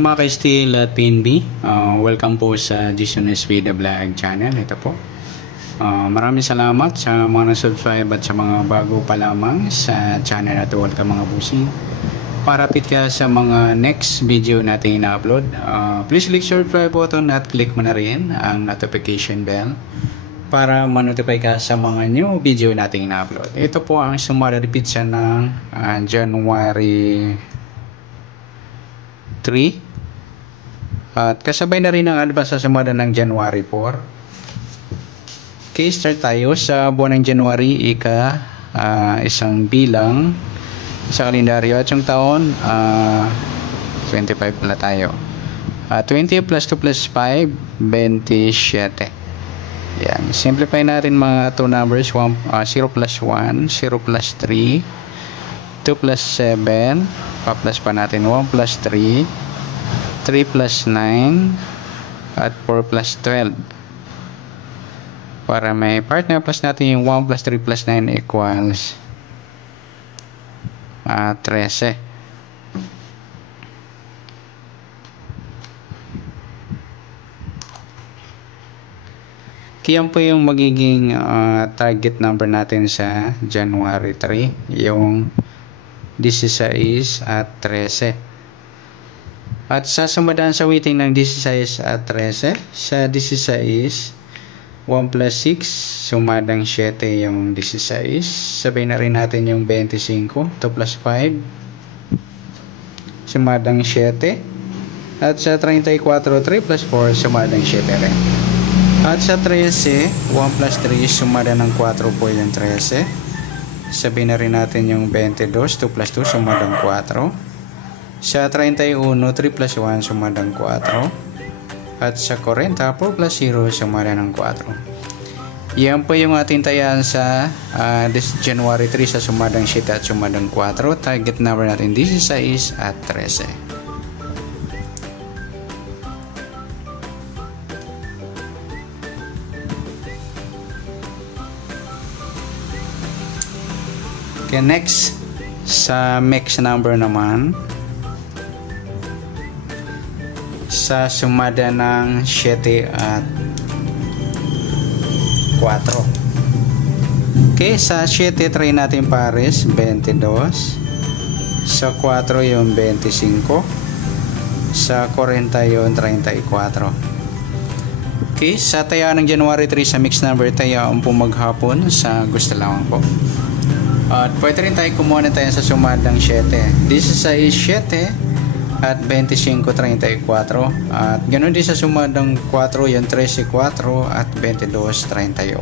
mga ka-steel at PNB, welcome po sa GSNSV The Vlog channel. Ito po, maraming salamat sa mga na-subscribe at sa mga bago pa lamang sa channel at welcome mga busing. Para update ka sa mga next video natin na-upload, please click subscribe button at click mo na rin ang notification bell para ma-notify ka sa mga new video natin na-upload. Ito po ang sumaripid siya ng January 3 at kasabay na rin ang advance sa sumada ng January 4. Okay, start tayo sa buwan ng January, isang bilang sa kalendaryo at yung taon 25 pala tayo. 20 plus 2 plus 5 27. Yan, simplify natin mga 2 numbers. 0 plus 1, 0 plus 3, 2 plus 7, pa-plus pa natin 1 plus 3, 3 plus 9, at 4 plus 12. Para may partner plus natin yung 1 plus 3 plus 9 equals 13. Kaya po yung magiging target number natin sa January 3, yung 16 at 13. At sasumadahan sa weighting ng 16 at 13, sa 16, 1 plus 6, sumadang 7 yung 16. Sabihin na rin natin yung 25, 2 plus 5, sumadang 7. At sa 34, 3 plus 4, sumadang 7 rin. At sa 13, 1 plus 3, sumada ng 4 po yung 13. Sabihin na rin natin yung 22, 2 plus 2, sumadang 4. Sa 31, 3 plus 1, sumadang 4. At sa 40, 4 plus 0, sumada ng 4. Yan po yung ating tayaan sa January 3 sa sumadang 7 at sumadang 4. Target number natin 16 at 13. Okay, next sa mix number naman, sa sumada ng 7 at 4. Okay, sa 7 try natin pares 22, sa 4 yung 25, sa 40 yung 34. Okay, sa tayaan ng January 3 sa mix number, tayaan po maghapon sa gusto lamang po. At pwede rin tayo kumuha na tayo sa sumadang 7. This is 7 at 25, 34. At ganoon din sa sumadang 4, yung 13, 4 at 22, 31.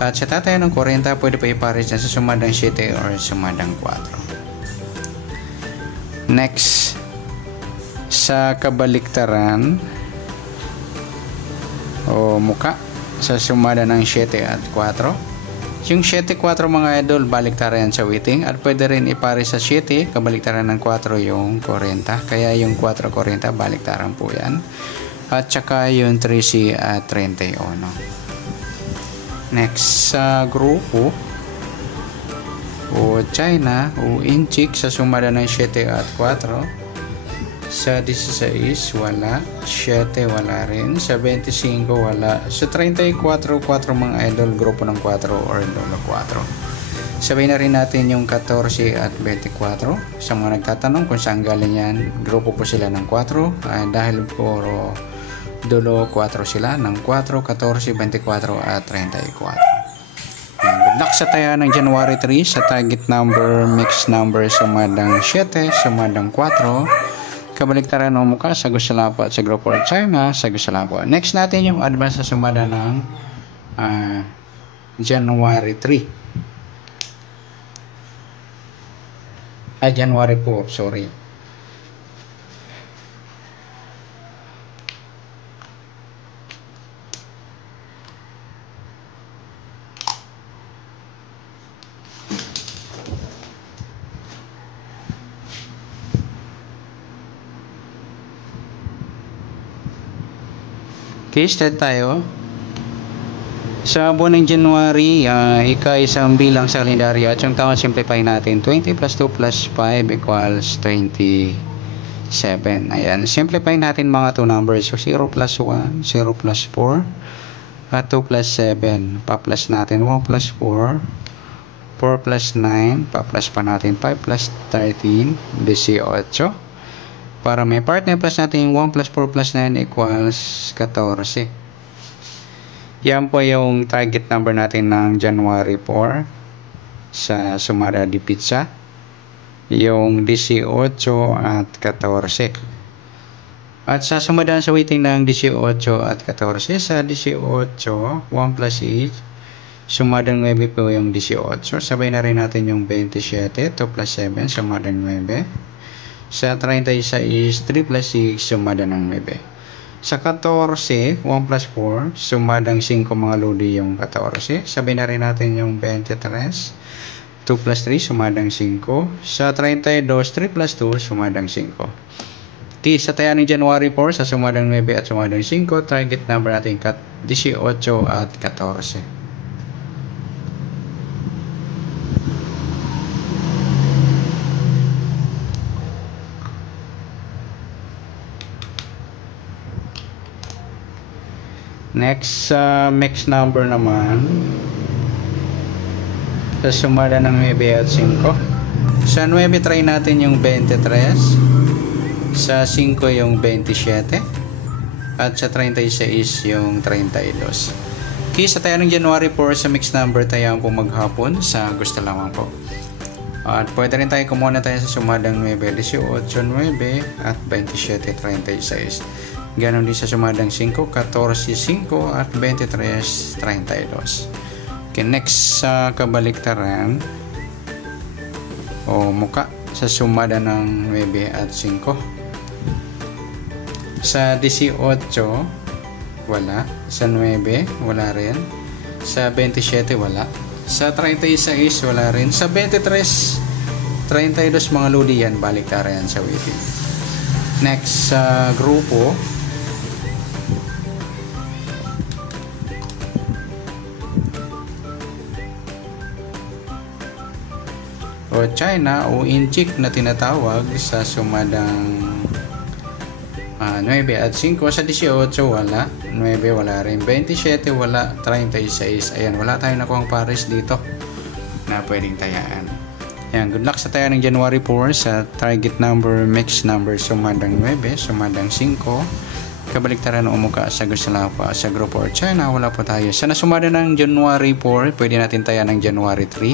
At sa tatayo ng 40, pwede pa ipares na sa sumadang 7 or sumadang 4. Next, sa kabaliktaran o muka sa sumada ng 7 at 4. Yung 7-4 mga idol, baliktaran sa weighting. At pwede rin ipare sa 7, kabaliktaran ng 4 yung 40. Kaya yung 4-40, baliktaran po yan. At saka yung 13 at 31. Next, sa grupo o China o Inchik sa sumada ng 7 at 4. Sa 16, wala. 7, wala rin. Sa 25, wala. Sa 34, 4 mga idol, grupo ng 4 or lolo 4. Sabihin na rin natin yung 14 at 24. Sa mga nagtatanong kung saan galing yan, grupo po sila ng 4. Dahil puro dolo 4 sila, ng 4, 14, 24 at 34. Good luck sa taya ng January 3 sa target number, mix number, sumadang 7, sumadang 4. Kabaliktaran o mukha sa Gusalapo at sa grupo of China sa Gusalapo. Next natin yung advance sa sumada ng January 3. January 4, sorry. Okay, start tayo. Sa buwan ng January, isang bilang sa kalendaryo at yung taon simplify natin. 20 plus 2 plus 5 equals 27. 7. Ayan. Simplify natin mga 2 numbers. So, 0 plus 1, 0 plus 4, at 2 plus 7. Pa-plus natin 1 plus 4, 4 plus 9, pa-plus pa natin 5 plus 13, 18. Para may partner, plus natin yung 1 plus 4 plus 9 equals 14. Yan po yung target number natin ng January 4 sa Sumara di Pizza. Yung 18 at 14. At sa sumadaan sa waiting ng 18 at 14, sa 18, 1 plus 8, sumadang 9 po yung 18. Sabay na rin natin yung 27, 2 plus 7, sumadang 9. Sa 36, 3 plus 6, sumadang ng 9. Sa 14, 1 plus 4, sumadang 5 mga lodi yung 14. Sabay na rin natin yung 23, 2 plus 3, sumadang 5. Sa 32, 3 plus 2, sumadang 5. Sa taya ng January 4, sa sumadang 9 at sumadang 5, target number natin 18 at 14. Next, mix number naman. Sa sumada ng 9 at 5. Sa 9, try natin yung 23. Sa 5 yung 27. At sa 36 yung 32. Okay, sa tayo ng January 4, sa mix number tayo po maghapon. Sa gusto lamang po. At pwede rin tayo kumuha tayo sa sumadang 9, 18, 9 at 27, 36. Ganon din sa sumadang 5, 14, 5 at 23, 32. Okay, next sa kabaliktaran o muka sa sumada ng 9 at 5. Sa 18, wala. Sa 9, wala rin. Sa 27, wala. Sa 36, wala rin. Sa 23, 32 mga lodi yan, baliktaran sa waiting. Next sa grupo, o China o Inchik na tinatawag sa sumadang 9 at 5. Sa 18 wala, 9 wala rin, 27 wala, 36. Ayan, wala tayong nakuhang pares dito na pwedeng tayaan. Ayan, good luck sa taya ng January 4 sa target number, mix number, sumadang 9, sumadang 5. Kabaliktaran o umuka sa gusto lang po sa grupo or China, wala po tayo. Sa nasumada ng January 4, pwede natin tayaan ng January 3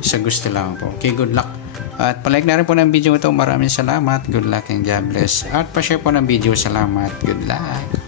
sa gusto lang po. Okay, good luck. At palike na rin po ng video ito. Maraming salamat. Good luck and God bless. At pa-share po ng video. Salamat. Good luck.